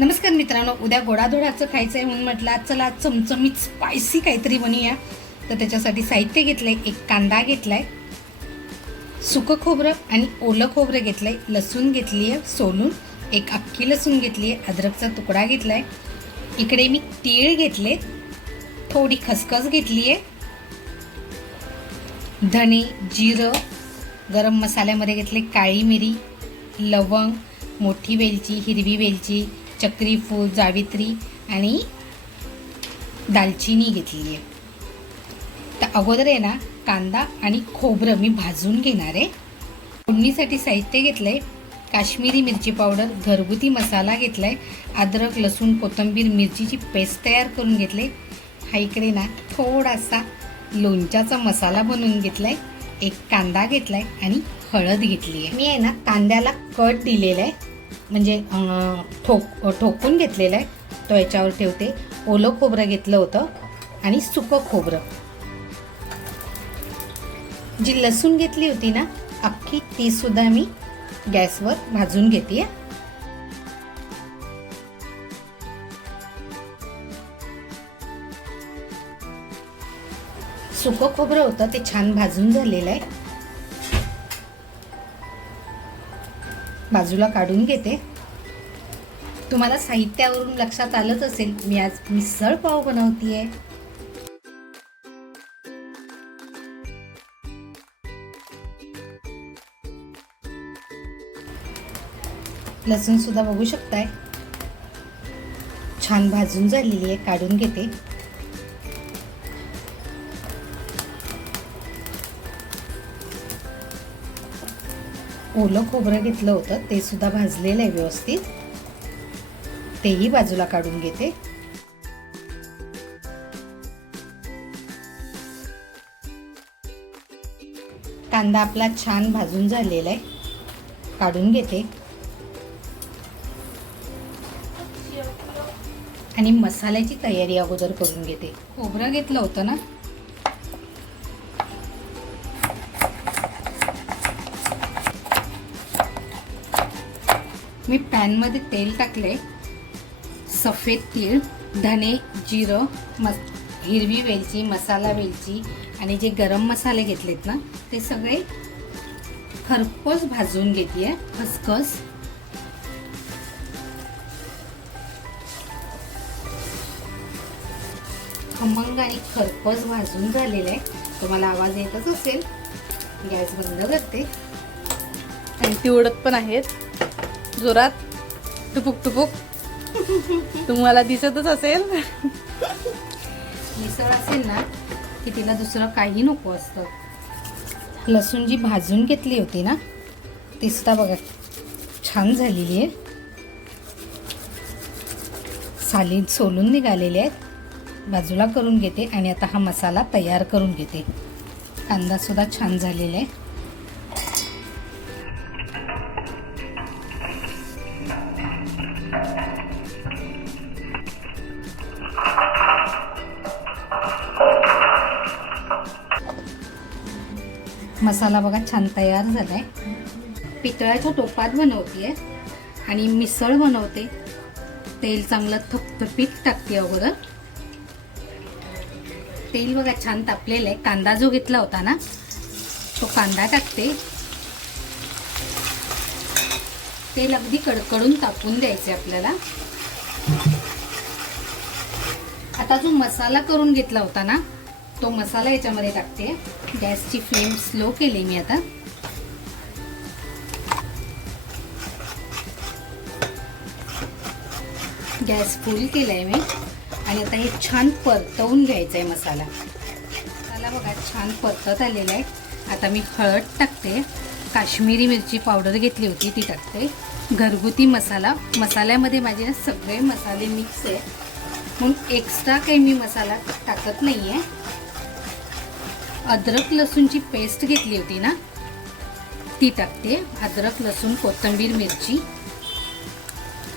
नमस्कार मित्रांनो उद्या गोडाधोडाचं खायचं आहे म्हणून म्हटलं आज चला चमचमीत स्पायसी काहीतरी बनूया. तर त्याच्यासाठी साहित्य घेतलंय एक कांदा घेतलाय सुकं खोबरं आणि ओलं खोबरं घेतलंय लसूण घेतली आहे सोलून एक अख्खी लसूण घेतली आहे अद्रकचा तुकडा घेतलाय. इकडे मी तीळ घेतले थोडी खसखस घेतली आहे. धणे जिरं गरम मसाल्यामध्ये घेतले काळी मिरी लवंग मोठी वेलची हिरवी वेलची चक्रीफूल जावित्री आणि दालचिनी घेतली आहे. तर अगोदर आहे ना कांदा आणि खोबरं मी भाजून घेणार आहे. फोडणीसाठी साहित्य घेतलं आहे काश्मीरी मिरची पावडर घरगुती मसाला घेतला आहे अद्रक लसूण कोथिंबीर मिरचीची पेस्ट तयार करून घेतले हा इकडे ना थोडासा लोणच्याचा मसाला बनवून घेतला आहे एक कांदा घेतला आहे आणि हळद घेतली आहे. मी आहे ना कांद्याला कट दिलेला आहे. म्हणजे ठोक ठोकून घेतलेलं आहे. तो याच्यावर ठेवते. ओलं खोबरं घेतलं होतं आणि सुकं खोबरं. जी लसूण घेतली होती ना अख्खी ती सुद्धा मी गॅसवर भाजून घेते सुकं खोबरं होतं ते छान भाजून झालेलं आहे. बाजूला काढून घेते. तुम्हाला साहित्यावरून लक्षात आलंच असेल मी आज मिसळ पाव बनवतीये. लसूण सुद्धा बघू शकताय. छान भाजून झालेली आहे काढून घेते. ओलं खोबरं घेतलं होतं ते सुद्धा भाजलेलं आहे व्यवस्थित. तेही बाजूला काढून घेते. कांदा आपला छान भाजून झालेला आहे. काढून घेते. आणि मसाल्याची तयारी अगोदर करून घेते. खोबरं घेतलं होतं ना? मी पॅनमध्ये तेल टाकले सफेद तीळ धने जिरं मस हिरवी वेलची मसाला वेलची आणि जे गरम मसाले घेतलेत ना ते सगळे खरपूस भाजून घेते खसखस. खमंग आणि खरपस भाजून झालेलं आहे तुम्हाला आवाज येतच असेल. गॅस बंद करते. आणि ती उडत पण आहेत. जोरात टुपुक टुपुक. तुम्हाला दिसतच असेल. मिसळ असेल ना की तिला दुसरं काही नको असतं. लसूण जी भाजून घेतली होती ना ती सुद्धा बघा छान झालेली आहे. साली सोलून निघालेले आहेत. बाजूला करून घेते आणि आता हा मसाला तयार करून घेते. कांदासुद्धा छान झालेला आहे. मसाला बघा छान तयार झालाय. पितळाच्या टोपात बनवते आणि मिसळ बनवते. तेल चांगलं थपथपीत टाकते अगोदर. तेल बघा छान तापलेलं आहे कांदा जो घेतला होता ना तो कांदा टाकते. तेल अगदी कडकडून तापून द्यायचे आपल्याला. आता जो मसाला करून घेतला होता ना तो मसाला याच्यामध्ये टाकते. गॅसची फ्लेम स्लो केली मी आता. गॅस फुल आहे मी. आणि आता हे छान परतवून घ्यायचं आहे मसाला. मसाला बघा छान परतत आलेला आहे. आता मी हळद टाकते. काश्मीरी मिरची पावडर घेतली होती ती टाकते. घरगुती मसाला. मसाल्यामध्ये माझे ना सगळे मसाले मिक्स आहे म्हणून एक्स्ट्रा काही मी मसाला टाकत नाही आहे अद्रक लसूणची पेस्ट घेतली होती ना? ती टाकते. अद्रक लसूण कोथिंबीर मिरची.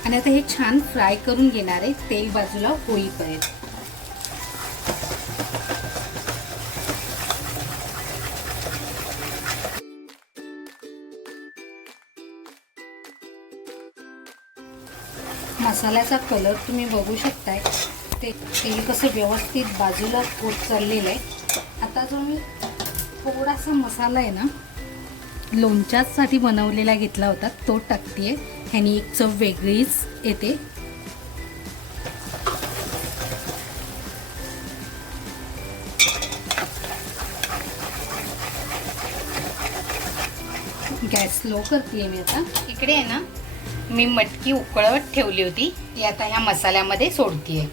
आणि आता हे छान फ्राय करून घेणार आहे तेल बाजूला होईपर्यंत. मसाल्याचा कलर तुम्ही बघू शकताय. ते तेल कसं व्यवस्थित बाजूला होत चाललेलं आहे. आता जो मी थोडासा मसाला आहे ना लोणच्यासाठी बनवलेला घेतला होता तो टाकते ह्यानी एक चव वेगळीच येते. गॅस स्लो करते मी आता. इकडे आहे ना मी मटकी उकळवत ठेवली होती. ती आता ह्या मसाल्यामध्ये सोडतीये.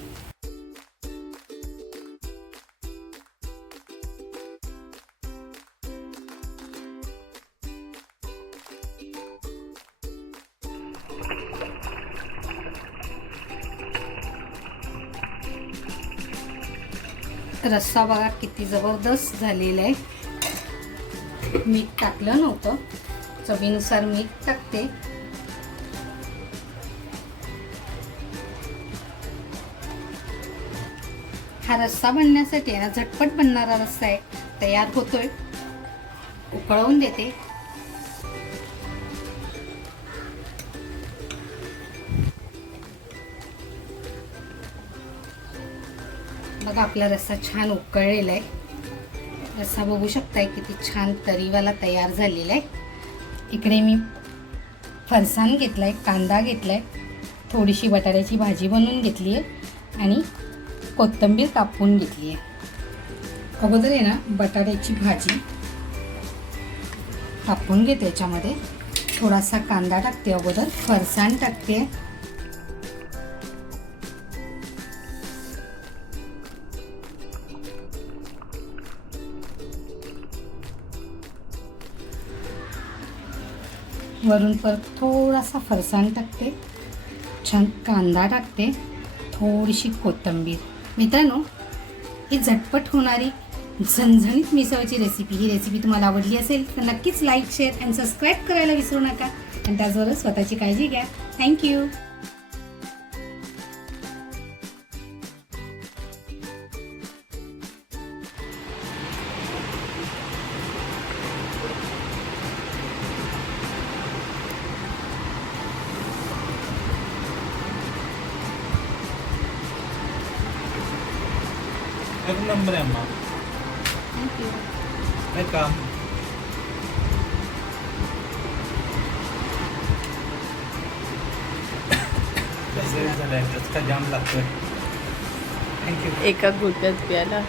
रस्सा बघा किती जबरदस्त झालेला आहे. मीठ टाकलं नव्हतं. चवीनुसार मीठ टाकते. हा रस्सा बनण्यासाठी झटपट बनणारा रस्सा आहे. तयार होतोय. उकळवून देते. बघा आपला रस्सा छान उकळलेला आहे. रस्सा बघू शकताय किती छान तरीवाला तयार झालेला आहे. इकडे मी फरसाण घेतला आहे कांदा घेतला आहे थोडीशी बटाट्याची भाजी बनवून घेतली आहे आणि कोथिंबीर कापून घेतली आहे. अगोदर आहे ना बटाट्याची भाजी कापून घेते याच्यामध्ये. थोडासा कांदा टाकते अगोदर फरसाण टाकते. वरून परत थोडासा फरसाण टाकते. छान कांदा टाकते. थोडीशी कोथिंबीर. मित्रांनो ही झटपट होणारी झणझणीत मिसळची रेसिपी ही रेसिपी तुम्हाला आवडली असेल तर नक्कीच लाईक शेअर आणि सबस्क्राईब करायला विसरू नका. आणि त्याचबरोबर स्वतःची काळजी घ्या. थँक्यू नंबर आहे अम्मा थँक्यू काय काम कसं झालंय का जाम लागतोय थँक्यू एका गुट्यात प्यायला.